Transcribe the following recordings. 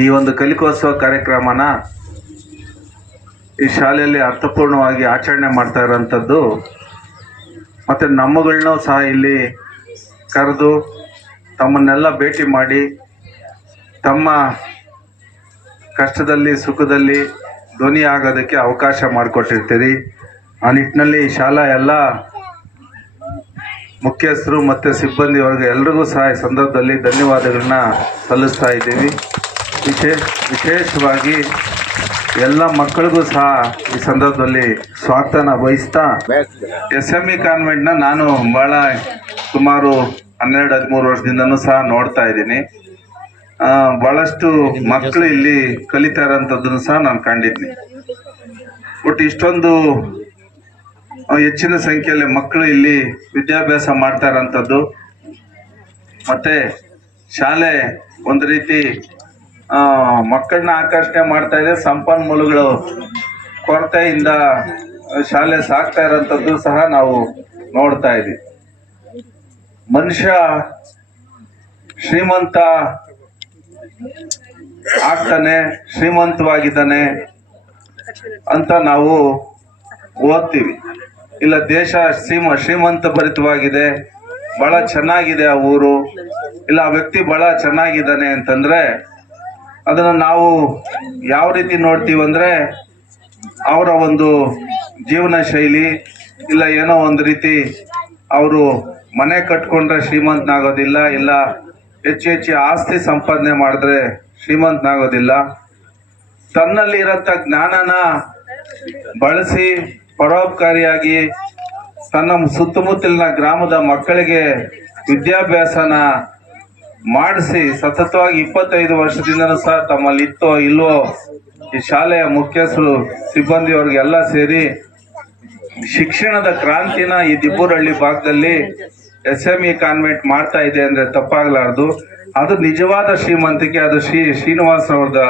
ಈ ಒಂದು ಕಲಿಕೋತ್ಸವ ಕಾರ್ಯಕ್ರಮನ ಈ ಶಾಲೆಯಲ್ಲಿ ಅರ್ಥಪೂರ್ಣವಾಗಿ ಆಚರಣೆ ಮಾಡ್ತಾ ಇರೋಂಥದ್ದು, ಮತ್ತು ನಮ್ಮಗಳನ್ನೂ ಸಹ ಇಲ್ಲಿ ಕರೆದು ತಮ್ಮನ್ನೆಲ್ಲ ಭೇಟಿ ಮಾಡಿ ತಮ್ಮ ಕಷ್ಟದಲ್ಲಿ ಸುಖದಲ್ಲಿ ಧ್ವನಿ ಆಗೋದಕ್ಕೆ ಅವಕಾಶ ಮಾಡಿಕೊಟ್ಟಿರ್ತೀರಿ. ಆ ನಿಟ್ಟಿನಲ್ಲಿ ಶಾಲಾ ಎಲ್ಲ ಮುಖ್ಯಸ್ಥರು ಮತ್ತು ಸಿಬ್ಬಂದಿ ವರ್ಗ ಎಲ್ರಿಗೂ ಸಹ ಈ ಸಂದರ್ಭದಲ್ಲಿ ಧನ್ಯವಾದಗಳನ್ನ ಸಲ್ಲಿಸ್ತಾ ಇದ್ದೀವಿ. ವಿಶೇಷವಾಗಿ ಎಲ್ಲ ಮಕ್ಕಳಿಗೂ ಸಹ ಈ ಸಂದರ್ಭದಲ್ಲಿ ಸ್ವಾಗತನ ವಹಿಸ್ತಾ, SME ಕಾನ್ವೆಂಟ್ನ ನಾನು ಸುಮಾರು 12-13 ವರ್ಷದಿಂದನೂ ಸಹ ನೋಡ್ತಾ ಇದ್ದೀನಿ. ಭಾಳಷ್ಟು ಮಕ್ಕಳು ಇಲ್ಲಿ ಕಲಿತಾ ಇರೋಂಥದ್ದನ್ನು ಸಹ ನಾನು ಕಂಡಿದ್ದೀನಿ. ಒಟ್ಟು ಇಷ್ಟೊಂದು ಹೆಚ್ಚಿನ ಸಂಖ್ಯೆಯಲ್ಲಿ ಮಕ್ಕಳು ಇಲ್ಲಿ ವಿದ್ಯಾಭ್ಯಾಸ ಮಾಡ್ತಾ ಇರೋಂಥದ್ದು, ಮತ್ತು ಶಾಲೆ ಒಂದು ರೀತಿ ಮಕ್ಕಳನ್ನ ಆಕರ್ಷಣೆ ಮಾಡ್ತಾ ಇದೆ. ಸಂಪನ್ಮೂಲಗಳು ಕೊರತೆಯಿಂದ ಶಾಲೆ ಸಾಕ್ತಾ ಇರೋಂಥದ್ದು ಸಹ ನಾವು ನೋಡ್ತಾ ಇದ್ದೀವಿ. ಮನುಷ್ಯ ಶ್ರೀಮಂತ ಆಗ್ತಾನೆ, ಶ್ರೀಮಂತವಾಗಿದ್ದಾನೆ ಅಂತ ನಾವು ಓದ್ತೀವಿ. ಇಲ್ಲ, ದೇಶ ಶ್ರೀಮಂತ ಭರಿತವಾಗಿದೆ, ಬಹಳ ಚೆನ್ನಾಗಿದೆ ಆ ಊರು, ಇಲ್ಲ ಆ ವ್ಯಕ್ತಿ ಬಹಳ ಚೆನ್ನಾಗಿದ್ದಾನೆ ಅಂತಂದ್ರೆ ಅದನ್ನು ನಾವು ಯಾವ ರೀತಿ ನೋಡ್ತೀವಿ ಅಂದರೆ, ಅವರ ಒಂದು ಜೀವನ ಶೈಲಿ, ಇಲ್ಲ ಏನೋ ಒಂದು ರೀತಿ ಅವರು ಮನೆ ಕಟ್ಕೊಂಡ್ರೆ ಶ್ರೀಮಂತನಾಗೋದಿಲ್ಲ, ಇಲ್ಲ ಹೆಚ್ಚು ಆಸ್ತಿ ಸಂಪಾದನೆ ಮಾಡಿದ್ರೆ ಶ್ರೀಮಂತನಾಗೋದಿಲ್ಲ. ತನ್ನಲ್ಲಿ ಇರೋಂಥ ಜ್ಞಾನನ ಬಳಸಿ ಪರೋಪಕಾರಿಯಾಗಿ ತನ್ನ ಸುತ್ತಮುತ್ತಲಿನ ಗ್ರಾಮದ ಮಕ್ಕಳಿಗೆ ವಿದ್ಯಾಭ್ಯಾಸನ ಮಾಡಿಸಿ ಸತತವಾಗಿ 25 ವರ್ಷದಿಂದನೂ ಸಹ ತಮ್ಮಲ್ಲಿ ಇತ್ತೋ ಇಲ್ವೋ ಈ ಶಾಲೆಯ ಮುಖ್ಯಸ್ಥರು ಸಿಬ್ಬಂದಿಯವ್ರಿಗೆಲ್ಲ ಸೇರಿ ಶಿಕ್ಷಣದ ಕ್ರಾಂತಿನ ಈ ದಿಬ್ಬೂರಹಳ್ಳಿ ಭಾಗದಲ್ಲಿ SME ಕಾನ್ವೆಂಟ್ ಮಾಡ್ತಾ ಇದೆ ಅಂದ್ರೆ ತಪ್ಪಾಗಲಾರದು. ಅದು ನಿಜವಾದ ಶ್ರೀಮಂತಿಕೆ, ಅದು ಶ್ರೀನಿವಾಸ್ ಅವ್ರದ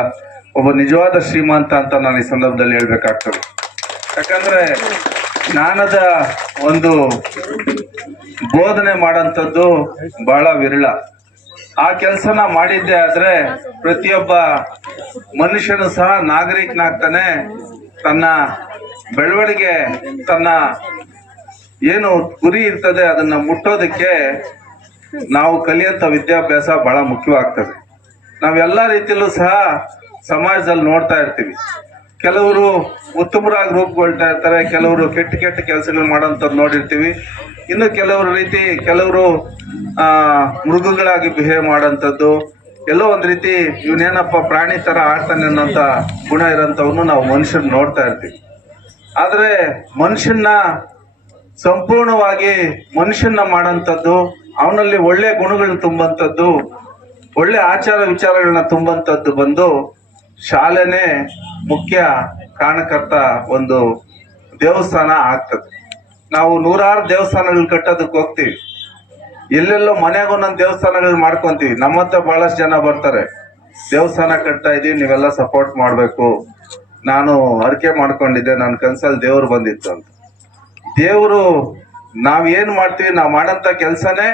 ಒಬ್ಬ ನಿಜವಾದ ಶ್ರೀಮಂತ ಅಂತ ನಾನು ಈ ಸಂದರ್ಭದಲ್ಲಿ ಹೇಳ್ಬೇಕಾಗ್ತದೆ. ಯಾಕಂದ್ರೆ ಜ್ಞಾನದ ಒಂದು ಬೋಧನೆ ಮಾಡೋಂಥದ್ದು ಬಹಳ ವಿರಳ. ಆ ಕೆಲಸನ ಮಾಡಿದ್ದೆ ಆದ್ರೆ ಪ್ರತಿಯೊಬ್ಬ ಮನುಷ್ಯನು ಸಹ ನಾಗರಿಕನಾಗ್ತಾನೆ. ತನ್ನ ಬೆಳವಣಿಗೆ, ತನ್ನ ಏನು ಗುರಿ ಇರ್ತದೆ ಅದನ್ನ ಮುಟ್ಟೋದಕ್ಕೆ ನಾವು ಕಲಿಯಂತ ವಿದ್ಯಾಭ್ಯಾಸ ಬಹಳ ಮುಖ್ಯವಾಗ್ತದೆ. ನಾವೆಲ್ಲ ರೀತಿಯಲ್ಲೂ ಸಹ ಸಮಾಜದಲ್ಲಿ ನೋಡ್ತಾ ಇರ್ತೀವಿ. ಕೆಲವರು ಉತ್ತಮರಾಗಿ ರೂಪುಗೊಳ್ತಾ ಇರ್ತಾರೆ, ಕೆಲವರು ಕೆಟ್ಟ ಕೆಲಸಗಳು ಮಾಡೋಂಥದ್ದು ನೋಡಿರ್ತೀವಿ. ಇನ್ನು ಕೆಲವರು ಮೃಗಗಳಾಗಿ ಬಿಹೇವ್ ಮಾಡೋಂಥದ್ದು, ಎಲ್ಲೋ ಒಂದು ರೀತಿ ಇವನೇನಪ್ಪ ಪ್ರಾಣಿ ತರ ಆಡ್ತಾನೆ ಅನ್ನೋಂಥ ಗುಣ ಇರೋಂಥವನ್ನು ನಾವು ಮನುಷ್ಯನ ನೋಡ್ತಾ ಇರ್ತೀವಿ. ಆದರೆ ಮನುಷ್ಯನ ಸಂಪೂರ್ಣವಾಗಿ ಮನುಷ್ಯನ ಮಾಡೋಂಥದ್ದು, ಅವನಲ್ಲಿ ಒಳ್ಳೆ ಗುಣಗಳನ್ನ ತುಂಬಂಥದ್ದು, ಒಳ್ಳೆ ಆಚಾರ ವಿಚಾರಗಳನ್ನ ತುಂಬಂಥದ್ದು ಬಂದು ಶಾಲೆನೇ ಮುಖ್ಯ ಕಾರಣಕರ್ತ ಒಂದು ದೇವಸ್ಥಾನ ಆಗ್ತದೆ. ನಾವು ನೂರಾರು ದೇವಸ್ಥಾನಗಳು ಕಟ್ಟೋದಕ್ಕೆ ಹೋಗ್ತೀವಿ, ಎಲ್ಲೆಲ್ಲೋ ಮನೆಗೊಂದೊಂದು ದೇವಸ್ಥಾನಗಳು ಮಾಡ್ಕೊಂತೀವಿ. ನಮ್ಮ ಹತ್ರ ಬಹಳಷ್ಟು ಜನ ಬರ್ತಾರೆ, ದೇವಸ್ಥಾನ ಕಟ್ತಾ ಇದೀವಿ, ನೀವೆಲ್ಲ ಸಪೋರ್ಟ್ ಮಾಡಬೇಕು, ನಾನು ಅರಿಕೆ ಮಾಡ್ಕೊಂಡಿದ್ದೆ, ನನ್ನ ಕನ್ಸಲ್ಲಿ ದೇವ್ರು ಬಂದಿತ್ತು ಅಂತ. ದೇವರು ನಾವೇನು ಮಾಡ್ತೀವಿ, ನಾವು ಮಾಡೋಂಥ ಕೆಲಸನೇ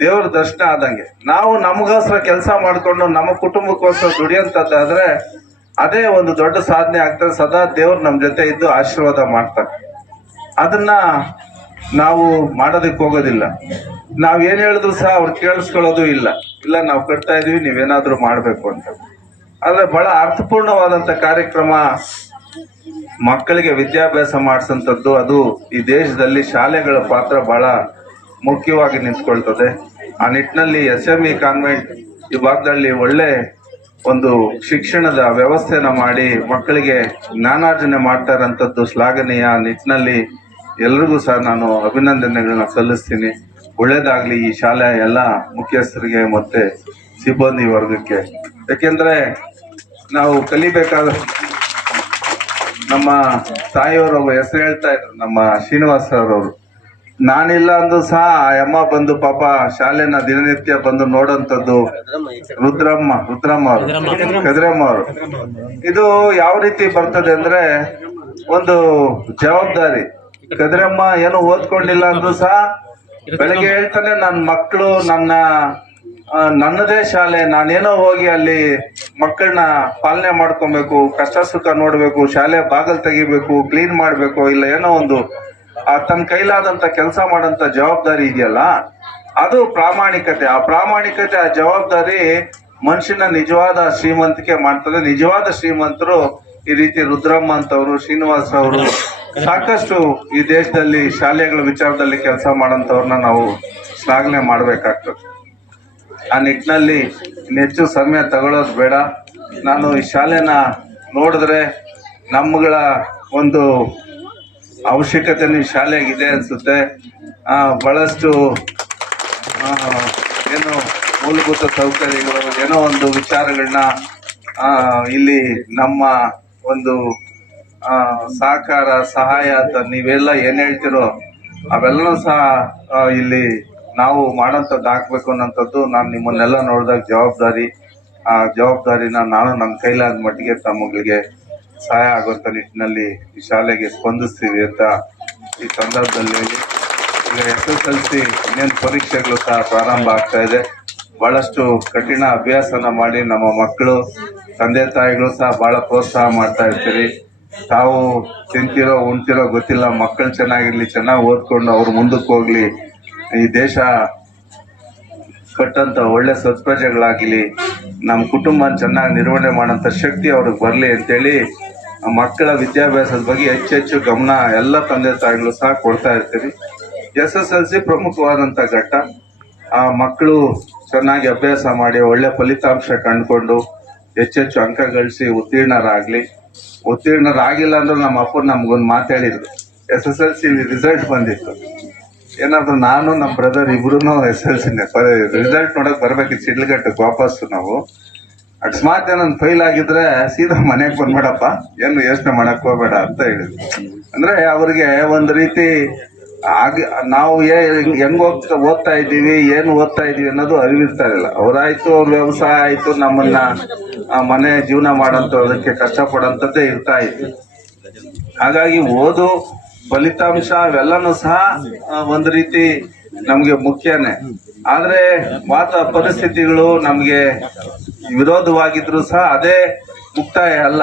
ದೇವ್ರ ದರ್ಶನ ಆದಂಗೆ. ನಾವು ನಮಗೋಸ್ಕರ ಕೆಲಸ ಮಾಡಿಕೊಂಡು ನಮ್ಮ ಕುಟುಂಬಕ್ಕೋಸ್ಕರ ದುಡಿಯೋಂಥದ್ದಾದ್ರೆ ಅದೇ ಒಂದು ದೊಡ್ಡ ಸಾಧನೆ ಆಗ್ತದೆ. ಸದಾ ದೇವ್ರು ನಮ್ಮ ಜೊತೆ ಇದ್ದು ಆಶೀರ್ವಾದ ಮಾಡ್ತಾರೆ. ಅದನ್ನ ನಾವು ಮಾಡೋದಕ್ಕೆ ಹೋಗೋದಿಲ್ಲ. ನಾವ್ ಏನ್ ಹೇಳಿದ್ರು ಸಹ ಅವ್ರು ಕೇಳಿಸ್ಕೊಳ್ಳೋದು ಇಲ್ಲ ನಾವು ಕಟ್ತಾ ಇದೀವಿ, ನೀವೇನಾದ್ರೂ ಮಾಡ್ಬೇಕು ಅಂತ. ಆದ್ರೆ ಬಹಳ ಅರ್ಥಪೂರ್ಣವಾದಂತ ಕಾರ್ಯಕ್ರಮ, ಮಕ್ಕಳಿಗೆ ವಿದ್ಯಾಭ್ಯಾಸ ಮಾಡಿಸಂಥದ್ದು, ಅದು ಈ ದೇಶದಲ್ಲಿ ಶಾಲೆಗಳ ಪಾತ್ರ ಬಹಳ ಮುಖ್ಯವಾಗಿ ನಿಂತ್ಕೊಳ್ತದೆ. ಆ ನಿಟ್ಟಿನಲ್ಲಿ SME ಕಾನ್ವೆಂಟ್ ಈ ಭಾಗದಲ್ಲಿ ಒಳ್ಳೆ ಒಂದು ಶಿಕ್ಷಣದ ವ್ಯವಸ್ಥೆನ ಮಾಡಿ ಮಕ್ಕಳಿಗೆ ಜ್ಞಾನಾರ್ಜನೆ ಮಾಡ್ತಾ ಇರೋಂಥದ್ದು ಶ್ಲಾಘನೀಯ. ನಿಟ್ಟಿನಲ್ಲಿ ಎಲ್ರಿಗೂ ಸಹ ನಾನು ಅಭಿನಂದನೆಗಳನ್ನ ಸಲ್ಲಿಸ್ತೀನಿ. ಒಳ್ಳೇದಾಗ್ಲಿ ಈ ಶಾಲೆಯ ಎಲ್ಲ ಮುಖ್ಯಸ್ಥರಿಗೆ ಮತ್ತೆ ಸಿಬ್ಬಂದಿ ವರ್ಗಕ್ಕೆ. ಯಾಕೆಂದ್ರೆ ನಾವು ಕಲಿಬೇಕಾದ ನಮ್ಮ ತಾಯಿಯವರು ಹೆಸರು ಹೇಳ್ತಾ ಇದ್ರು, ನಮ್ಮ ಶ್ರೀನಿವಾಸ್ ಅವರು. ನಾನಿಲ್ಲ ಅಂದ್ರೂ ಸಹ ಆ ಅಮ್ಮ ಬಂದು ಪಾಪ ಶಾಲೆನ ದಿನನಿತ್ಯ ಬಂದು ನೋಡೋಂಥದ್ದು ರುದ್ರಮ್ಮ ಅವರು, ಕದ್ರಮ್ಮ ಅವರು. ಇದು ಯಾವ ರೀತಿ ಬರ್ತದೆ ಅಂದ್ರೆ ಒಂದು ಜವಾಬ್ದಾರಿ. ಕದ್ರಮ್ಮ ಏನೋ ಓದ್ಕೊಂಡಿಲ್ಲ ಅಂದ್ರೂ ಸಹ ಬೆಳಗ್ಗೆ ಹೇಳ್ತಾನೆ, ನನ್ನ ಮಕ್ಕಳು ನನ್ನ ನನ್ನದೇ ಶಾಲೆ, ನಾನೇನೋ ಹೋಗಿ ಅಲ್ಲಿ ಮಕ್ಕಳನ್ನ ಪಾಲನೆ ಮಾಡ್ಕೊಬೇಕು, ಕಷ್ಟ ಸುಖ ನೋಡ್ಬೇಕು, ಶಾಲೆ ಬಾಗಲ್ ತೆಗಿಬೇಕು, ಕ್ಲೀನ್ ಮಾಡ್ಬೇಕು, ಇಲ್ಲ ಏನೋ ಒಂದು ತನ್ನ ಕೈಲಾದಂತ ಕೆಲಸ ಮಾಡಂತ ಜವಾಬ್ದಾರಿ ಇದೆಯಲ್ಲ, ಅದು ಪ್ರಾಮಾಣಿಕತೆ. ಆ ಪ್ರಾಮಾಣಿಕತೆ, ಆ ಜವಾಬ್ದಾರಿ ಮನುಷ್ಯನ ನಿಜವಾದ ಶ್ರೀಮಂತಿಕೆ ಮಾಡ್ತದೆ. ನಿಜವಾದ ಶ್ರೀಮಂತರು ಈ ರೀತಿ ರುದ್ರಮ್ಮ ಅಂತವ್ರು, ಶ್ರೀನಿವಾಸ್ ಅವರು ಸಾಕಷ್ಟು ಈ ದೇಶದಲ್ಲಿ ಶಾಲೆಗಳ ವಿಚಾರದಲ್ಲಿ ಕೆಲಸ ಮಾಡೋಂಥವ್ರನ್ನ ನಾವು ಶ್ಲಾಘನೆ ಮಾಡ್ಬೇಕಾಗ್ತದೆ. ಆ ನಿಟ್ಟಿನಲ್ಲಿ ಹೆಚ್ಚು ಸಮಯ ತಗೊಳ್ಳೋದು ಬೇಡ. ನಾನು ಈ ಶಾಲೆನ ನೋಡಿದ್ರೆ ನಮ್ಮಗಳ ಒಂದು ಅವಶ್ಯಕತೆನೂ ಈ ಶಾಲೆಗಿದೆ ಅನ್ಸುತ್ತೆ. ಬಹಳಷ್ಟು ಏನು ಮೂಲಭೂತ ಸೌಕರ್ಯಗಳು, ಏನೋ ಒಂದು ವಿಚಾರಗಳನ್ನ ಇಲ್ಲಿ ನಮ್ಮ ಒಂದು ಸಹಕಾರ, ಸಹಾಯ ಅಂತ ನೀವೆಲ್ಲ ಏನ್ ಹೇಳ್ತಿರೋ ಅವೆಲ್ಲನೂ ಸಹ ಇಲ್ಲಿ ನಾವು ಮಾಡೋಂಥದ್ದು ಹಾಕ್ಬೇಕು ಅನ್ನೋಂಥದ್ದು ನಾನು ನಿಮ್ಮನ್ನೆಲ್ಲ ನೋಡಿದಾಗ ಆ ಜವಾಬ್ದಾರಿನ ನಾನು ನಮ್ಮ ಕೈಲಾದ ಮಟ್ಟಿಗೆ ತಮ್ಮಗಳಿಗೆ ಸಹಾಯ ಆಗುವಂಥ ನಿಟ್ಟಿನಲ್ಲಿ ಈ ಶಾಲೆಗೆ ಸ್ಪಂದಿಸ್ತೀವಿ ಅಂತ ಈ ಸಂದರ್ಭದಲ್ಲಿ ಹೇಳಿ, ಈಗ SSLC ಇನ್ನೇನು ಪರೀಕ್ಷೆಗಳು ಸಹ ಪ್ರಾರಂಭ ಆಗ್ತಾ ಇದೆ. ಬಹಳಷ್ಟು ಕಠಿಣ ಅಭ್ಯಾಸನ ಮಾಡಿ ನಮ್ಮ ಮಕ್ಕಳು, ತಂದೆ ತಾಯಿಗಳು ಸಹ ಬಹಳ ಪ್ರೋತ್ಸಾಹ ಮಾಡ್ತಾ ಇರ್ತೀರಿ. ತಾವು ತಿಂತಿರೋ ಉಣ್ತಿರೋ ಗೊತ್ತಿಲ್ಲ, ಮಕ್ಕಳು ಚೆನ್ನಾಗಿರ್ಲಿ, ಚೆನ್ನಾಗಿ ಓದ್ಕೊಂಡು ಅವ್ರು ಮುಂದಕ್ಕೆ ಹೋಗ್ಲಿ, ಈ ದೇಶ ಕಟ್ಟಂತ ಒಳ್ಳೆ ಸತ್ಪ್ರಜೆಗಳಾಗಿಲಿ, ನಮ್ಮ ಕುಟುಂಬ ಚೆನ್ನಾಗಿ ನಿರ್ವಹಣೆ ಮಾಡೋಂಥ ಶಕ್ತಿ ಅವ್ರಿಗೆ ಬರಲಿ ಅಂತೇಳಿ ಮಕ್ಕಳ ವಿದ್ಯಾಭ್ಯಾಸದ ಬಗ್ಗೆ ಹೆಚ್ಚೆಚ್ಚು ಗಮನ ಎಲ್ಲ ತಂದೆ ತಾಯಿಗಳು ಸಹ ಕೊಡ್ತಾ ಇರ್ತೀರಿ. SSLC ಪ್ರಮುಖವಾದಂಥ ಘಟ್ಟ. ಆ ಮಕ್ಕಳು ಚೆನ್ನಾಗಿ ಅಭ್ಯಾಸ ಮಾಡಿ ಒಳ್ಳೆ ಫಲಿತಾಂಶ ಕಂಡುಕೊಂಡು ಹೆಚ್ಚೆಚ್ಚು ಅಂಕ ಗಳಿಸಿ ಉತ್ತೀರ್ಣರಾಗಿಲ್ಲ ಅಂದ್ರೆ ನಮ್ಮ ಅಪ್ಪ ನಮ್ಗೊಂದು ಮಾತಾಡಿದ್ರು, SSLC ರಿಸಲ್ಟ್ ಬಂದಿತ್ತು, ಏನಾದ್ರು ನಾನು ನಮ್ಮ ಬ್ರದರ್ ಇಬ್ರು SSLC ರಿಸಲ್ಟ್ ನೋಡಕ್ ಬರ್ಬೇಕಿತ್ತು ಶಿಡ್ಲಘಟ್ಟಕ್ಕೆ ವಾಪಸ್ಸು. ನಾವು ಅಕಸ್ಮಾತ್ ಏನೊಂದು ಫೈಲ್ ಆಗಿದ್ರೆ ಸೀದಾ ಮನೆಗೆ ಬಂದ್ಬೇಡಪ್ಪ, ಏನು ಯೋಚನೆ ಮಾಡಕ್ ಹೋಗ್ಬೇಡ ಅಂತ ಹೇಳಿದ್ರು. ಅಂದ್ರೆ ಅವ್ರಿಗೆ ಒಂದು ರೀತಿ ನಾವು ಹೆಂಗ್ ಓದ್ತಾ ಇದ್ದೀವಿ, ಏನು ಓದ್ತಾ ಇದೀವಿ ಅನ್ನೋದು ಅರಿವಿರ್ತಾ ಇರಲಿಲ್ಲ. ಅವರಾಯ್ತು, ಅವ್ರ ವ್ಯವಸಾಯ ಆಯ್ತು, ನಮ್ಮನ್ನ ಮನೆ ಜೀವನ ಮಾಡೋಂಥದಕ್ಕೆ ಕಷ್ಟಪಡೋಂಥದ್ದೇ ಇರ್ತಾ ಇತ್ತು. ಹಾಗಾಗಿ ಓದು, ಫಲಿತಾಂಶ ಅವೆಲ್ಲನೂ ಸಹ ಒಂದು ರೀತಿ ನಮ್ಗೆ ಮುಖ್ಯನೇ. ಆದ್ರೆ ಪರಿಸ್ಥಿತಿಗಳು ನಮ್ಗೆ ವಿರೋಧವಾಗಿದ್ರು ಸಹ ಅದೇ ಮುಕ್ತಾಯ ಅಲ್ಲ.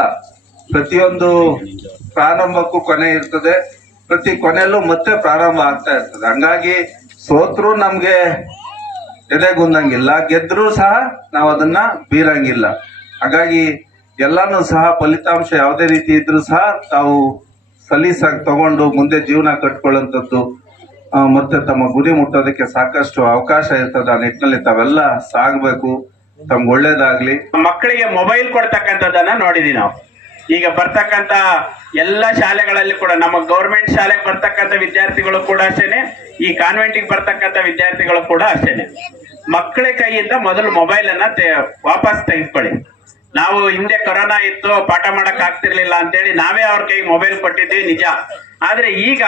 ಪ್ರತಿಯೊಂದು ಪ್ರಾರಂಭಕ್ಕೂ ಕೊನೆ ಇರ್ತದೆ, ಪ್ರತಿ ಕೊನೆಯಲ್ಲೂ ಮತ್ತೆ ಪ್ರಾರಂಭ ಆಗ್ತಾ ಇರ್ತದೆ. ಹಂಗಾಗಿ ಸೋತ್ರು ನಮ್ಗೆ ಎದೆಗುಂದಂಗಿಲ್ಲ, ಗೆದ್ರೂ ಸಹ ನಾವು ಅದನ್ನ ಬೀರಂಗಿಲ್ಲ. ಹಾಗಾಗಿ ಎಲ್ಲಾನು ಸಹ ಫಲಿತಾಂಶ ಯಾವುದೇ ರೀತಿ ಇದ್ರೂ ಸಹ ತಾವು ಸಲೀಸಾಗಿ ತಗೊಂಡು ಮುಂದೆ ಜೀವನ ಕಟ್ಕೊಳ್ಳುವಂಥದ್ದು ಮತ್ತೆ ತಮ್ಮ ಗುರಿ ಮುಟ್ಟೋದಕ್ಕೆ ಸಾಕಷ್ಟು ಅವಕಾಶ ಇರ್ತದೆ. ಆ ನಿಟ್ಟಿನಲ್ಲಿ ತಾವೆಲ್ಲ ಸಾಗಬೇಕು. ತಮ್ಗೆ ಒಳ್ಳೇದಾಗ್ಲಿ. ಮಕ್ಕಳಿಗೆ ಮೊಬೈಲ್ ಕೊಡ್ತಕ್ಕಂಥದ್ದನ್ನ ನೋಡಿದೀವಿ ನಾವು. ಈಗ ಬರ್ತಕ್ಕಂತ ಎಲ್ಲ ಶಾಲೆಗಳಲ್ಲಿ ಕೂಡ, ನಮ್ಮ ಗೌರ್ಮೆಂಟ್ ಶಾಲೆಗೆ ಬರ್ತಕ್ಕಂಥ ವಿದ್ಯಾರ್ಥಿಗಳು ಕೂಡ ಅಷ್ಟೇನೆ, ಈ ಕಾನ್ವೆಂಟಿಗೆ ಬರ್ತಕ್ಕಂಥ ವಿದ್ಯಾರ್ಥಿಗಳು ಕೂಡ ಅಷ್ಟೇನೆ. ಮಕ್ಕಳ ಕೈಯಿಂದ ಮೊದಲು ಮೊಬೈಲ್ ಅನ್ನ ವಾಪಸ್ ತೆಗೆದುಕೊಳ್ಳಿ. ನಾವು ಹಿಂದೆ ಕೊರೋನಾ ಇತ್ತು, ಪಾಠ ಮಾಡಕ್ ಆಗ್ತಿರ್ಲಿಲ್ಲ ಅಂತೇಳಿ ನಾವೇ ಅವ್ರ ಕೈಗೆ ಮೊಬೈಲ್ ಕೊಟ್ಟಿದ್ವಿ ನಿಜ. ಆದ್ರೆ ಈಗ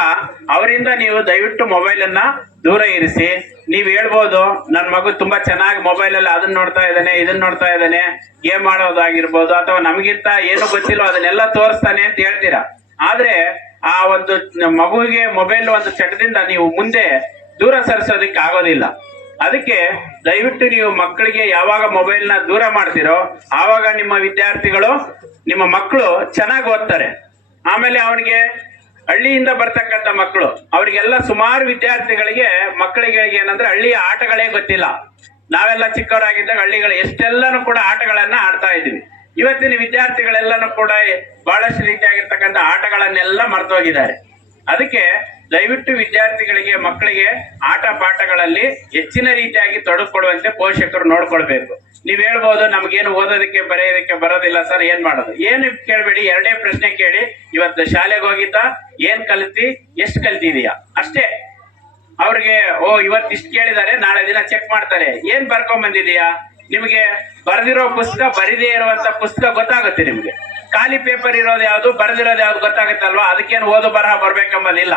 ಅವರಿಂದ ನೀವು ದಯವಿಟ್ಟು ಮೊಬೈಲ್ ಅನ್ನ ದೂರ ಇರಿಸಿ. ನೀವ್ ಹೇಳ್ಬೋದು, ನನ್ ಮಗು ತುಂಬಾ ಚೆನ್ನಾಗಿ ಮೊಬೈಲ್ ಅಲ್ಲಿ ಅದನ್ನ ನೋಡ್ತಾ ಇದ್ದಾನೆ, ಇದನ್ನ ನೋಡ್ತಾ ಇದ್ದಾನೆ, ಗೇಮ್ ಆಡೋದಾಗಿರ್ಬೋದು, ಅಥವಾ ನಮಗಿಂತ ಏನು ಗೊತ್ತಿಲ್ಲೋ ಅದನ್ನೆಲ್ಲ ತೋರಿಸ್ತಾನೆ ಅಂತ ಹೇಳ್ತೀರಾ. ಆದ್ರೆ ಆ ಒಂದು ಮಗುವಿಗೆ ಮೊಬೈಲ್ ಒಂದು ಚಟದಿಂದ ನೀವು ಮುಂದೆ ದೂರ ಸರಿಸೋದಕ್ಕೆ ಆಗೋದಿಲ್ಲ. ಅದಕ್ಕೆ ದಯವಿಟ್ಟು ನೀವು ಮಕ್ಕಳಿಗೆ ಯಾವಾಗ ಮೊಬೈಲ್ ನ ದೂರ ಮಾಡ್ತೀರೋ ಆವಾಗ ನಿಮ್ಮ ವಿದ್ಯಾರ್ಥಿಗಳು, ನಿಮ್ಮ ಮಕ್ಕಳು ಚೆನ್ನಾಗಿ ಓದ್ತಾರೆ. ಆಮೇಲೆ ಅವನಿಗೆ ಹಳ್ಳಿಯಿಂದ ಬರ್ತಕ್ಕಂಥ ಮಕ್ಕಳು, ಅವರಿಗೆಲ್ಲ ಸುಮಾರು ವಿದ್ಯಾರ್ಥಿಗಳಿಗೆ ಮಕ್ಕಳಿಗೆ ಏನಂದ್ರೆ ಹಳ್ಳಿಯ ಆಟಗಳೇ ಗೊತ್ತಿಲ್ಲ. ನಾವೆಲ್ಲ ಚಿಕ್ಕವರಾಗಿದ್ದಾಗ ಹಳ್ಳಿಗಳು ಎಷ್ಟೆಲ್ಲನೂ ಕೂಡ ಆಟಗಳನ್ನ ಆಡ್ತಾ ಇದ್ವಿ. ಇವತ್ತಿನ ವಿದ್ಯಾರ್ಥಿಗಳೆಲ್ಲನೂ ಕೂಡ ಬಹಳಷ್ಟು ರೀತಿಯಾಗಿರ್ತಕ್ಕಂಥ ಆಟಗಳನ್ನೆಲ್ಲ ಮರ್ತೋಗಿದ್ದಾರೆ. ಅದಕ್ಕೆ ದಯವಿಟ್ಟು ವಿದ್ಯಾರ್ಥಿಗಳಿಗೆ, ಮಕ್ಕಳಿಗೆ ಆಟ ಪಾಠಗಳಲ್ಲಿ ಹೆಚ್ಚಿನ ರೀತಿಯಾಗಿ ತೊಡಗಿಕೊಡುವಂತೆ ಪೋಷಕರು ನೋಡ್ಕೊಳ್ಬೇಕು. ನೀವ್ ಹೇಳ್ಬೋದು, ನಮ್ಗೇನು ಓದೋದಕ್ಕೆ ಬರೆಯೋದಕ್ಕೆ ಬರೋದಿಲ್ಲ ಸರ್, ಏನ್ ಮಾಡೋದು? ಏನು ಕೇಳ್ಬೇಡಿ, ಎರಡೇ ಪ್ರಶ್ನೆ ಕೇಳಿ. ಇವತ್ತು ಶಾಲೆಗೆ ಹೋಗಿದ್ದ, ಏನ್ ಕಲಿತಿ, ಎಷ್ಟು ಕಲ್ತಿದೀಯಾ ಅಷ್ಟೇ. ಅವ್ರಿಗೆ ಇವತ್ತು ಇಷ್ಟು ಕೇಳಿದಾರೆ, ನಾಳೆ ದಿನ ಚೆಕ್ ಮಾಡ್ತಾರೆ, ಏನ್ ಬರ್ಕೊಂಡ್ ಬಂದಿದೀಯಾ. ನಿಮ್ಗೆ ಬರೆದಿರೋ ಪುಸ್ತಕ, ಬರಿದೇ ಇರುವಂತ ಪುಸ್ತಕ ಗೊತ್ತಾಗುತ್ತೆ. ನಿಮ್ಗೆ ಖಾಲಿ ಪೇಪರ್ ಇರೋದು ಯಾವ್ದು, ಬರೆದಿರೋದು ಯಾವ್ದು ಗೊತ್ತಾಗುತ್ತಲ್ವಾ. ಅದಕ್ಕೇನು ಓದು ಬರಹ ಬರ್ಬೇಕೆಂಬುದಿಲ್ಲ.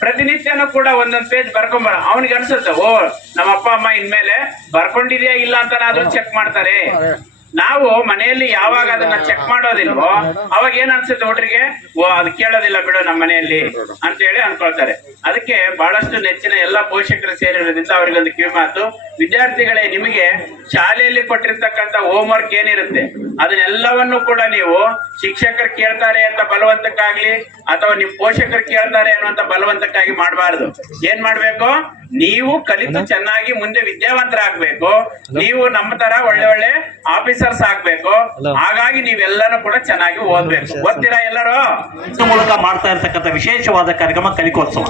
ಪ್ರತಿನಿತ್ಯನೂ ಕೂಡ ಒಂದೊಂದ್ ಪೇಜ್ ಬರ್ಕೊಂಬರ. ಅವನಿಗೆ ಅನ್ಸುತ್ತೆ, ನಮ್ಮ ಅಪ್ಪ ಅಮ್ಮ ಇನ್ಮೇಲೆ ಬರ್ಕೊಂಡಿದ್ಯಾ ಇಲ್ಲ ಅಂತನಾದ್ರೂ ಚೆಕ್ ಮಾಡ್ತಾರೆ. ನಾವು ಮನೆಯಲ್ಲಿ ಯಾವಾಗ ಅದನ್ನ ಚೆಕ್ ಮಾಡೋದಿಲ್ವೋ ಅವಾಗ ಏನ್ ಅನ್ಸುತ್ತೆ ಹುಡ್ರಿಗೆ, ಅದು ಕೇಳೋದಿಲ್ಲ ಬಿಡು ನಮ್ಮ ಮನೆಯಲ್ಲಿ ಅಂತ ಹೇಳಿ ಅನ್ಕೊಳ್ತಾರೆ. ಅದಕ್ಕೆ ಬಹಳಷ್ಟು ನೆಚ್ಚಿನ ಎಲ್ಲಾ ಪೋಷಕರು ಸೇರಿರೋದ್ರಿಂದ ಅವ್ರಿಗೊಂದು ಕಿವಿ ಮಾತು, ವಿದ್ಯಾರ್ಥಿಗಳೇ, ನಿಮಗೆ ಶಾಲೆಯಲ್ಲಿ ಕೊಟ್ಟಿರ್ತಕ್ಕಂಥ ಹೋಮ್ವರ್ಕ್ ಏನಿರುತ್ತೆ ಅದನ್ನೆಲ್ಲವನ್ನು ಕೂಡ ನೀವು ಶಿಕ್ಷಕರು ಕೇಳ್ತಾರೆ ಅಂತ ಬಲವಂತಕ್ಕಾಗ್ಲಿ ಅಥವಾ ನಿಮ್ ಪೋಷಕರು ಕೇಳ್ತಾರೆ ಅನ್ನುವಂತ ಬಲವಂತಕ್ಕಾಗಿ ಮಾಡಬಾರದು. ಏನ್ ಮಾಡ್ಬೇಕು? ನೀವು ಕಲಿತು ಚೆನ್ನಾಗಿ ಮುಂದೆ ವಿದ್ಯಾವಂತರಾಗ್ಬೇಕು. ನೀವು ನಮ್ಮ ತರ ಒಳ್ಳೆ ಒಳ್ಳೆ ಆಫೀಸರ್ಸ್ ಆಗ್ಬೇಕು. ಹಾಗಾಗಿ ನೀವೆಲ್ಲರೂ ಕೂಡ ಚೆನ್ನಾಗಿ ಓದ್ಬೇಕು. ಓದ್ತೀರಾ ಎಲ್ಲರೂ? ಮೂಲಕ ಮಾಡ್ತಾ ಇರ್ತಕ್ಕಂಥ ವಿಶೇಷವಾದ ಕಾರ್ಯಕ್ರಮ ಕಲಿಕೋತ್ಸವ.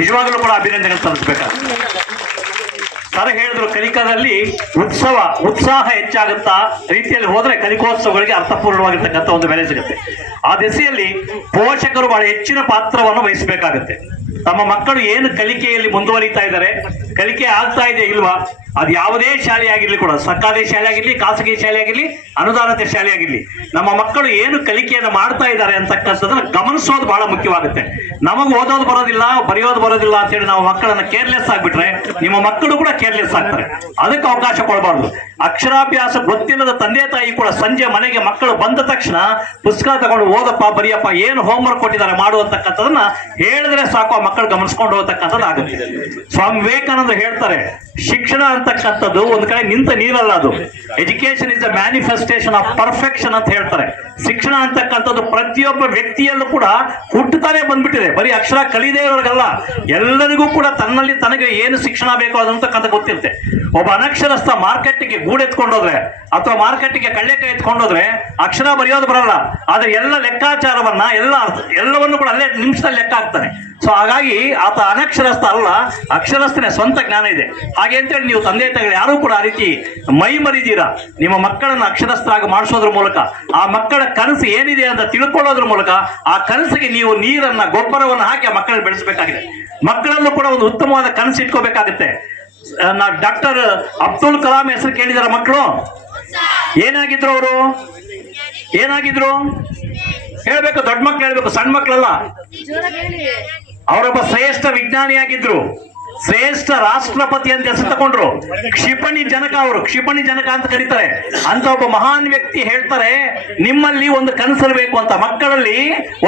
ನಿಜವಾಗ್ಲೂ ಕೂಡ ಅಭಿನಂದನೆ ಸಲ್ಲಿಸಬೇಕಾಗ್ತದೆ. ಸರ್ ಹೇಳಿದ್ರು, ಕಲಿಕಾದಲ್ಲಿ ಉತ್ಸಾಹ ಹೆಚ್ಚಾಗುತ್ತಾ ರೀತಿಯಲ್ಲಿ ಹೋದ್ರೆ ಕಲಿಕೋತ್ಸವಗಳಿಗೆ ಅರ್ಥಪೂರ್ಣವಾಗಿರ್ತಕ್ಕಂಥ ಒಂದು ಬೆಲೆ ಸಿಗುತ್ತೆ. ಆ ದಿಸೆಯಲ್ಲಿ ಪೋಷಕರು ಬಹಳ ಹೆಚ್ಚಿನ ಪಾತ್ರವನ್ನು ವಹಿಸಬೇಕಾಗುತ್ತೆ. ತಮ್ಮ ಮಕ್ಕಳು ಏನು ಕಲಿಕೆಯಲ್ಲಿ ಮುಂದುವರಿತಾ ಇದ್ದಾರೆ, ಕಲಿಕೆ ಆಗ್ತಾ ಇದೆ ಇಲ್ವಾ, ಅದು ಯಾವುದೇ ಶಾಲೆ ಆಗಿರ್ಲಿ ಕೂಡ, ಸರ್ಕಾರಿ ಶಾಲೆ ಆಗಿರ್ಲಿ, ಖಾಸಗಿ ಶಾಲೆ ಆಗಿರ್ಲಿ, ಅನುದಾನಿತ ಶಾಲೆ ಆಗಿರ್ಲಿ, ನಮ್ಮ ಮಕ್ಕಳು ಏನು ಕಲಿಕೆಯನ್ನು ಮಾಡ್ತಾ ಇದ್ದಾರೆ ಅಂತಕ್ಕಂಥದ್ದನ್ನ ಗಮನಿಸೋದು ಬಹಳ ಮುಖ್ಯವಾಗುತ್ತೆ. ನಮಗೆ ಓದೋದು ಬರೋದಿಲ್ಲ, ಬರೆಯೋದು ಬರೋದಿಲ್ಲ ಅಂತೇಳಿ ನಾವು ಮಕ್ಕಳನ್ನ ಕೇರ್ಲೆಸ್ ಆಗ್ಬಿಟ್ರೆ ನಿಮ್ಮ ಮಕ್ಕಳು ಕೂಡ ಕೇರ್ಲೆಸ್ ಆಗ್ತಾರೆ. ಅದಕ್ಕೆ ಅವಕಾಶ ಕೊಡಬಾರ್ದು. ಅಕ್ಷರಾಭ್ಯಾಸ ಗೊತ್ತಿಲ್ಲದ ತಂದೆ ತಾಯಿ ಕೂಡ ಸಂಜೆ ಮನೆಗೆ ಮಕ್ಕಳು ಬಂದ ತಕ್ಷಣ ಪುಸ್ತಕ ತಗೊಂಡು ಓದಪ್ಪ, ಬರೆಯಪ್ಪ, ಏನು ಹೋಮ್ವರ್ಕ್ ಕೊಟ್ಟಿದ್ದಾರೆ ಮಾಡುವಂತಕ್ಕಂಥದನ್ನ ಹೇಳಿದ್ರೆ ಸಾಕು, ಆ ಮಕ್ಕಳು ಗಮನಿಸ್ಕೊಂಡು ಹೋಗ್ತಕ್ಕಂಥದ್ದು ಆಗುತ್ತೆ. ಸ್ವಾಮಿ ವಿವೇಕಾನಂದರು ಹೇಳ್ತಾರೆ, ಶಿಕ್ಷಣ ಅಂತಕ್ಕಂಥದ್ದು ಒಂದು ಕಡೆ ನಿಂತ ನೀರಲ್ಲ, ಅದು education is the manifestation of perfection ಅಂತ ಹೇಳ್ತಾರೆ. ಶಿಕ್ಷಣ ಅಂತಕ್ಕಂಥದ್ದು ಪ್ರತಿಯೊಬ್ಬ ವ್ಯಕ್ತಿಯಲ್ಲೂ ಕೂಡ ಹುಟ್ಟುತ್ತಾನೆ ಬಂದ್ಬಿಟ್ಟಿದೆ. ಬರೀ ಅಕ್ಷರ ಕಲಿದೇ ಇರೋರ್ಗಲ್ಲ, ಎಲ್ಲರಿಗೂ ಕೂಡ ತನ್ನಲ್ಲಿ ತನಗೆ ಏನು ಶಿಕ್ಷಣ ಬೇಕೋ ಅದಂತಕ್ಕಂಥ ಗೊತ್ತಿರುತ್ತೆ. ಒಬ್ಬ ಅನಕ್ಷರಸ್ಥ ಮಾರ್ಕೆಟ್ಗೆ ಗೂಡೆತ್ಕೊಂಡೋದ್ರೆ ಅಥವಾ ಮಾರ್ಕೆಟ್ಗೆ ಕಳ್ಳೆಕಾಯಿ ಎತ್ಕೊಂಡೋದ್ರೆ ಅಕ್ಷರ ಬರೆಯೋದು ಬರಲ್ಲ, ಆದ್ರೆ ಎಲ್ಲ ಲೆಕ್ಕಾಚಾರವನ್ನ ಎಲ್ಲವನ್ನು ಕೂಡ ಅಲ್ಲೇ ನಿಮಿಷದಲ್ಲಿ ಲೆಕ್ಕ ಹಾಕ್ತಾನೆ. ಸೊ ಹಾಗಾಗಿ ಆತ ಅನಕ್ಷರಸ್ಥ ಅಲ್ಲ, ಅಕ್ಷರಸ್ಥನೇ, ಸ್ವಂತ ಜ್ಞಾನ ಇದೆ. ಹಾಗೆ ಅಂತೇಳಿ ನೀವು ತಂದೆ ತಾಯಿಗಳು ಯಾರು ಕೂಡ ಆ ರೀತಿ ಮೈ ಮರಿದೀರಾ. ನಿಮ್ಮ ಮಕ್ಕಳನ್ನ ಅಕ್ಷರಸ್ಥರಾಗಿ ಮಾಡಿಸೋದ್ರ ಮೂಲಕ, ಆ ಮಕ್ಕಳ ಕನಸು ಏನಿದೆ ಅಂತ ತಿಳ್ಕೊಳ್ಳೋದ್ರ ಮೂಲಕ ಆ ಕನಸಿಗೆ ನೀವು ನೀರನ್ನ, ಗೊಬ್ಬರವನ್ನು ಹಾಕಿ ಆ ಮಕ್ಕಳನ್ನು ಬೆಳೆಸಬೇಕಾಗಿದೆ. ಮಕ್ಕಳಲ್ಲೂ ಕೂಡ ಒಂದು ಉತ್ತಮವಾದ ಕನಸು ಇಟ್ಕೋಬೇಕಾಗುತ್ತೆ. ಡಾಕ್ಟರ್ ಅಬ್ದುಲ್ ಕಲಾಂ ಹೆಸರು ಕೇಳಿದಾರ ಮಕ್ಕಳು? ಏನಾಗಿದ್ರು ಅವರು? ಏನಾಗಿದ್ರು ಹೇಳ್ಬೇಕು, ದೊಡ್ಡ ಮಕ್ಳು ಹೇಳ್ಬೇಕು, ಸಣ್ಣ ಮಕ್ಕಳಲ್ಲ. ಅವರೊಬ್ಬ ಶ್ರೇಷ್ಠ ವಿಜ್ಞಾನಿಯಾಗಿದ್ರು, ಶ್ರೇಷ್ಠ ರಾಷ್ಟ್ರಪತಿ ಅಂತ ಹೆಸರು ತಗೊಂಡ್ರು. ಕ್ಷಿಪಣಿ ಜನಕ, ಅವರು ಕ್ಷಿಪಣಿ ಜನಕ ಅಂತ ಕರೀತಾರೆ. ಅಂತ ಒಬ್ಬ ಮಹಾನ್ ವ್ಯಕ್ತಿ ಹೇಳ್ತಾರೆ, ನಿಮ್ಮಲ್ಲಿ ಒಂದು ಕನಸಿರಬೇಕು ಅಂತ, ಮಕ್ಕಳಲ್ಲಿ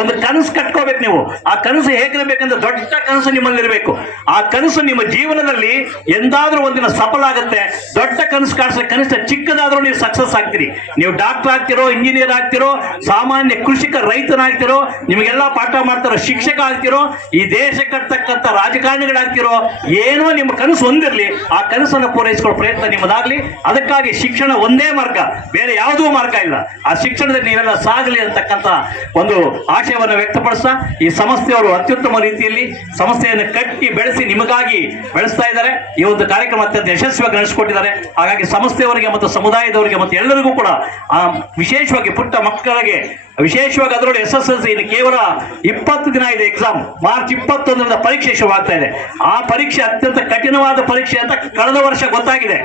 ಒಂದು ಕನಸು ಕಟ್ಕೋಬೇಕು ನೀವು. ಆ ಕನಸು ಹೇಗಿರ್ಬೇಕಂದ್ರೆ ದೊಡ್ಡ ಕನಸು ನಿಮ್ಮಲ್ಲಿ ಇರಬೇಕು. ಆ ಕನಸು ನಿಮ್ಮ ಜೀವನದಲ್ಲಿ ಎಂದಾದ್ರೂ ಒಂದಿನ ಸಫಲ ಆಗುತ್ತೆ. ದೊಡ್ಡ ಕನಸು ಕಾಣಿಸ್ರೆ ಕನಿಷ್ಠ ಚಿಕ್ಕದಾದ್ರೂ ನೀವು ಸಕ್ಸಸ್ ಆಗ್ತೀರಿ. ನೀವು ಡಾಕ್ಟರ್ ಆಗ್ತಿರೋ, ಇಂಜಿನಿಯರ್ ಆಗ್ತಿರೋ, ಸಾಮಾನ್ಯ ಕೃಷಿಕ ರೈತನಾಗ್ತಿರೋ, ನಿಮಗೆಲ್ಲ ಪಾಠ ಮಾಡ್ತಿರೋ ಶಿಕ್ಷಕ ಆಗ್ತಿರೋ, ಈ ದೇಶ ಕಟ್ತಕ್ಕಂಥ ರಾಜಕಾರಣಿಗಳಾಗ್ತಿರೋ, ಏನೋ ನಿಮ್ಮ ಕನಸು ಹೊಂದಿರಲಿ, ಆ ಕನಸನ್ನು ಪೂರೈಸಿಕೊಳ್ಳೋ ಪ್ರಯತ್ನ ನಿಮ್ಮದಾಗ್ಲಿ. ಅದಕ್ಕಾಗಿ ಶಿಕ್ಷಣ ಒಂದೇ ಮಾರ್ಗ, ಬೇರೆ ಯಾವುದೂ ಮಾರ್ಗ ಇಲ್ಲ. ಆ ಶಿಕ್ಷಣದಲ್ಲಿ ನೀವೆಲ್ಲ ಸಾಗಲಿ ಅಂತಕ್ಕಂಥ ಒಂದು ಆಶಯವನ್ನು ವ್ಯಕ್ತಪಡಿಸ್ತಾ, ಈ ಸಂಸ್ಥೆಯವರು ಅತ್ಯುತ್ತಮ ರೀತಿಯಲ್ಲಿ ಸಂಸ್ಥೆಯನ್ನು ಕಟ್ಟಿ ಬೆಳೆಸಿ ನಿಮಗಾಗಿ ಬೆಳೆಸ್ತಾ ಇದ್ದಾರೆ. ಈ ಒಂದು ಕಾರ್ಯಕ್ರಮ ಅತ್ಯಂತ ಯಶಸ್ವಿಯಾಗಿ ನಡೆಸಿಕೊಟ್ಟಿದ್ದಾರೆ. ಹಾಗಾಗಿ ಸಂಸ್ಥೆಯವರಿಗೆ ಮತ್ತು ಸಮುದಾಯದವರಿಗೆ ಮತ್ತು ಎಲ್ಲರಿಗೂ ಕೂಡ ವಿಶೇಷವಾಗಿ ಪುಟ್ಟ ಮಕ್ಕಳಿಗೆ, ವಿಶೇಷವಾಗಿ ಅದರೊಳಗೆ SSLC ಇನ್ನು ಕೇವಲ 20 ದಿನ ಇದೆ ಎಕ್ಸಾಮ್. ಮಾರ್ಚ್ 21ರಿಂದ ಪರೀಕ್ಷೆ ಶುರುವಾಗ್ತಾ ಇದೆ. ಆ ಪರೀಕ್ಷೆ ಅತ್ಯಂತ ಕಠಿಣವಾದ ಪರೀಕ್ಷೆ ಅಂತ ಕಳೆದ ವರ್ಷ ಗೊತ್ತಾಗಿದೆ.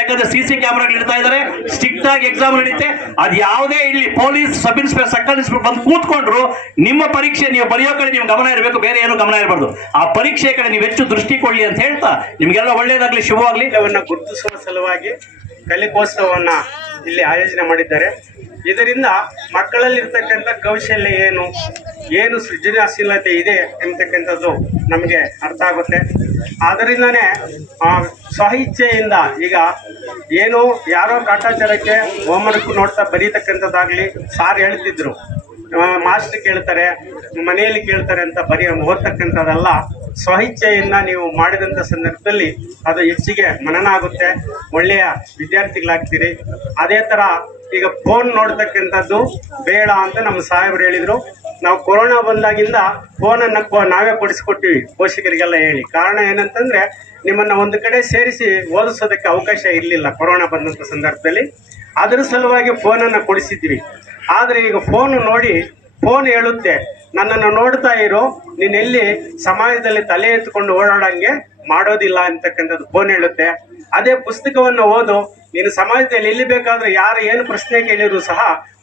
ಯಾಕಂದ್ರೆ CC ಕ್ಯಾಮೆರಾಗಳು ಇಡ್ತಾ ಇದ್ದಾರೆ, ಸ್ಟ್ರಿಕ್ಟ್ ಆಗಿ ಎಕ್ಸಾಮ್ ನಡೆಯುತ್ತೆ. ಅದು ಯಾವುದೇ ಇಲ್ಲಿ police, sub inspector, circle inspector ಬಂದು ಕೂತ್ಕೊಂಡ್ರು, ನಿಮ್ಮ ಪರೀಕ್ಷೆ ನೀವು ಬರೆಯೋ ಕಡೆ ನೀವು ಗಮನ ಇರಬೇಕು, ಬೇರೆ ಏನು ಗಮನ ಇರಬಾರ್ದು. ಆ ಪರೀಕ್ಷೆ ಕಡೆ ನೀವು ಹೆಚ್ಚು ದೃಷ್ಟಿ ಕೊಡ್ಲಿ ಅಂತ ಹೇಳ್ತಾ, ನಿಮ್ಗೆಲ್ಲ ಒಳ್ಳೇದಾಗ್ಲಿ, ಶುಭವಾಗ್ಲಿ. ಗುರುತಿಸುವ ಸಲುವಾಗಿ ಕಲಿಕೋತ್ಸವವನ್ನ ಇಲ್ಲಿ ಆಯೋಜನೆ ಮಾಡಿದ್ದಾರೆ. ಇದರಿಂದ ಮಕ್ಕಳಲ್ಲಿರ್ತಕ್ಕಂಥ ಕೌಶಲ್ಯ ಏನು ಸೃಜನಶೀಲತೆ ಇದೆ ಎಂಬತಕ್ಕಂಥದ್ದು ನಮಗೆ ಅರ್ಥ ಆಗುತ್ತೆ. ಆದ್ದರಿಂದನೇ ಸ್ವಇಚ್ಛೆಯಿಂದ ಈಗ ಏನು ಯಾರೋ ಕಾಟಾಚಾರಕ್ಕೆ ಹೋಮ್ವರ್ಕ್ ನೋಡ್ತಾ ಬರೀತಕ್ಕಂಥದ್ದಾಗಲಿ, ಸಾರ್ ಹೇಳ್ತಿದ್ರು, ಮಾಸ್ಟರ್ ಕೇಳ್ತಾರೆ, ಮನೆಯಲ್ಲಿ ಕೇಳ್ತಾರೆ ಅಂತ ಓದ್ತಕ್ಕಂಥದ್ದಲ್ಲ. ಸ್ವಇಚ್ಛೆಯಿಂದ ನೀವು ಮಾಡಿದಂಥ ಸಂದರ್ಭದಲ್ಲಿ ಅದು ಹೆಚ್ಚಿಗೆ ಮನನ ಆಗುತ್ತೆ, ಒಳ್ಳೆಯ ವಿದ್ಯಾರ್ಥಿಗಳಾಗ್ತೀರಿ. ಅದೇ ಥರ ಈಗ ಫೋನ್ ನೋಡ್ತಕ್ಕಂಥದ್ದು ಬೇಡ ಅಂತ ನಮ್ಮ ಸಾಹೇಬರು ಹೇಳಿದರು. ನಾವು ಕೊರೋನಾ ಬಂದಾಗಿಂದ ಫೋನನ್ನು ನಾವೇ ಕೊಡಿಸ್ಕೊಟ್ಟಿವಿ ಪೋಷಕರಿಗೆಲ್ಲ ಹೇಳಿ. ಕಾರಣ ಏನಂತಂದರೆ, ನಿಮ್ಮನ್ನು ಒಂದು ಕಡೆ ಸೇರಿಸಿ ಓದಿಸೋದಕ್ಕೆ ಅವಕಾಶ ಇರಲಿಲ್ಲ ಕೊರೋನಾ ಬಂದಂಥ ಸಂದರ್ಭದಲ್ಲಿ. ಅದರ ಸಲುವಾಗಿ ಫೋನನ್ನು ಕೊಡಿಸಿದ್ವಿ. ಆದರೆ ಈಗ ಫೋನ್ ಹೇಳುತ್ತೆ, ನನ್ನನ್ನು ನೋಡ್ತಾ ಇರೋ, ನೀನೆಲ್ಲಿ ಸಮಾಜದಲ್ಲಿ ತಲೆ ಎತ್ಕೊಂಡು ಓಡಾಡಂಗೆ ಮಾಡೋದಿಲ್ಲ ಅಂತಕ್ಕಂಥದ್ದು ಫೋನ್ ಹೇಳುತ್ತೆ. ಅದೇ ಪುಸ್ತಕವನ್ನು ಓದು, ನೀನು ಸಮಾಜದಲ್ಲಿ ಎಲ್ಲಿ ಬೇಕಾದ್ರೂ ಯಾರು ಏನು ಪ್ರಶ್ನೆ ಕೇಳಿದ್ರು ಸಹ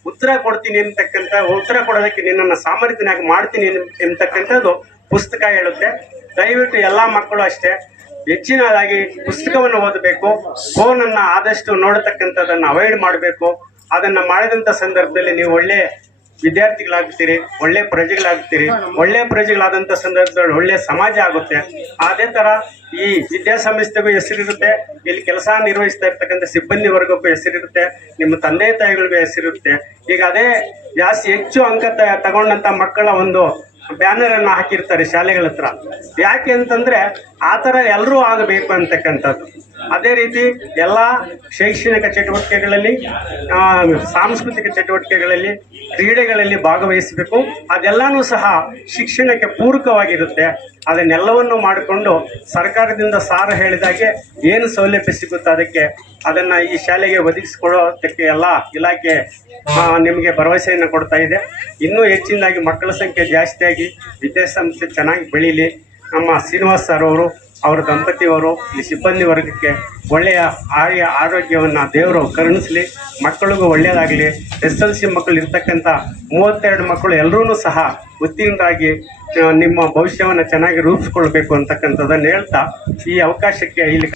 ಉತ್ತರ ಕೊಡ್ತೀನಿ ಅಂತಕ್ಕಂಥ, ಉತ್ತರ ಕೊಡೋದಕ್ಕೆ ನಿನ್ನನ್ನು ಸಾಮರ್ಥ್ಯನಾಗಿ ಮಾಡ್ತೀನಿ ಎಂತಕ್ಕಂಥದ್ದು ಪುಸ್ತಕ ಹೇಳುತ್ತೆ. ದಯವಿಟ್ಟು ಎಲ್ಲ ಮಕ್ಕಳು ಅಷ್ಟೇ ಹೆಚ್ಚಿನದಾಗಿ ಪುಸ್ತಕವನ್ನು ಓದಬೇಕು. ಫೋನನ್ನು ಆದಷ್ಟು ನೋಡತಕ್ಕಂಥದ್ದನ್ನು ಅವಾಯ್ಡ್ ಮಾಡಬೇಕು. ಅದನ್ನು ಮಾಡಿದಂಥ ಸಂದರ್ಭದಲ್ಲಿ ನೀವು ಒಳ್ಳೆ ವಿದ್ಯಾರ್ಥಿಗಳಾಗ್ತೀರಿ, ಒಳ್ಳೆ ಪ್ರಜೆಗಳಾಗ್ತೀರಿ. ಒಳ್ಳೆ ಪ್ರಜೆಗಳಾದಂಥ ಸಂದರ್ಭದಲ್ಲಿ ಒಳ್ಳೆ ಸಮಾಜ ಆಗುತ್ತೆ. ಅದೇ ಥರ ಈ ವಿದ್ಯಾಸಂಸ್ಥೆಗೂ ಹೆಸರಿರುತ್ತೆ, ಇಲ್ಲಿ ಕೆಲಸ ನಿರ್ವಹಿಸ್ತಾ ಇರ್ತಕ್ಕಂಥ ಸಿಬ್ಬಂದಿ ವರ್ಗಕ್ಕೂ ಹೆಸರಿರುತ್ತೆ, ನಿಮ್ಮ ತಂದೆ ತಾಯಿಗಳಿಗೂ ಹೆಸರಿರುತ್ತೆ. ಈಗ ಅದೇ ಜಾಸ್ತಿ ಹೆಚ್ಚು ಅಂಕ ತಗೊಂಡಂಥ ಮಕ್ಕಳ ಒಂದು ಬ್ಯಾನರ್ ಅನ್ನು ಹಾಕಿರ್ತಾರೆ ಶಾಲೆಗಳ ಹತ್ರ. ಯಾಕೆ ಅಂತಂದ್ರೆ ಆ ಥರ ಎಲ್ಲರೂ ಆಗಬೇಕು ಅಂತಕ್ಕಂಥದ್ದು. ಅದೇ ರೀತಿ ಎಲ್ಲ ಶೈಕ್ಷಣಿಕ ಚಟುವಟಿಕೆಗಳಲ್ಲಿ, ಸಾಂಸ್ಕೃತಿಕ ಚಟುವಟಿಕೆಗಳಲ್ಲಿ, ಕ್ರೀಡೆಗಳಲ್ಲಿ ಭಾಗವಹಿಸಬೇಕು. ಅದೆಲ್ಲನೂ ಸಹ ಶಿಕ್ಷಣಕ್ಕೆ ಪೂರಕವಾಗಿರುತ್ತೆ. ಅದನ್ನೆಲ್ಲವನ್ನು ಮಾಡಿಕೊಂಡು ಸರ್ಕಾರದಿಂದ ಸಾರ್ ಹೇಳಿದಾಗೆ ಏನು ಸೌಲಭ್ಯ ಸಿಗುತ್ತೆ ಅದನ್ನು ಈ ಶಾಲೆಗೆ ಒದಗಿಸಿಕೊಡೋದಕ್ಕೆ ಎಲ್ಲ ಇಲಾಖೆ ನಿಮಗೆ ಭರವಸೆಯನ್ನು ಕೊಡ್ತಾ ಇದೆ. ಇನ್ನೂ ಹೆಚ್ಚಿನದಾಗಿ ಮಕ್ಕಳ ಸಂಖ್ಯೆ ಜಾಸ್ತಿಯಾಗಿ ವಿದ್ಯಾಸಂಸ್ಥೆ ಚೆನ್ನಾಗಿ ಬೆಳೀಲಿ. ನಮ್ಮ ಶ್ರೀನಿವಾಸ್ ಸರ್ ಅವರು, ಅವರ ದಂಪತಿಯವರು, ಈ ಸಿಬ್ಬಂದಿ ವರ್ಗಕ್ಕೆ ಒಳ್ಳೆಯ ಆರೋಗ್ಯವನ್ನು ದೇವರು ಕರುಣಿಸಲಿ. ಮಕ್ಕಳಿಗೂ ಒಳ್ಳೆಯದಾಗಲಿ. SLC ಮಕ್ಕಳು ಇರ್ತಕ್ಕಂಥ 32 ಮಕ್ಕಳು ಎಲ್ಲರೂ ಸಹ ಉತ್ತೀರ್ಣರಾಗಿ ನಿಮ್ಮ ಭವಿಷ್ಯವನ್ನು ಚೆನ್ನಾಗಿ ರೂಪಿಸ್ಕೊಳ್ಬೇಕು ಅಂತಕ್ಕಂಥದ್ದನ್ನು ಹೇಳ್ತಾ ಈ ಅವಕಾಶಕ್ಕೆ ಇಲ್ಲಿ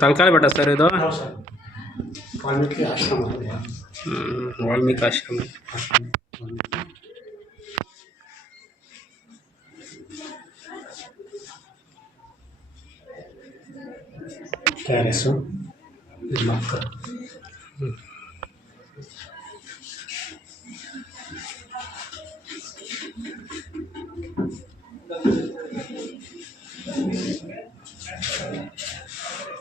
ತಲಕಾಲ ಬೆಟ್ಟ ಸರ್ ಇದು ವಾಲ್ಮೀಕಿ ಆಶ್ರಮ. ವಾಲ್ಮೀಕಿ ಆಶ್ರಮ. KRS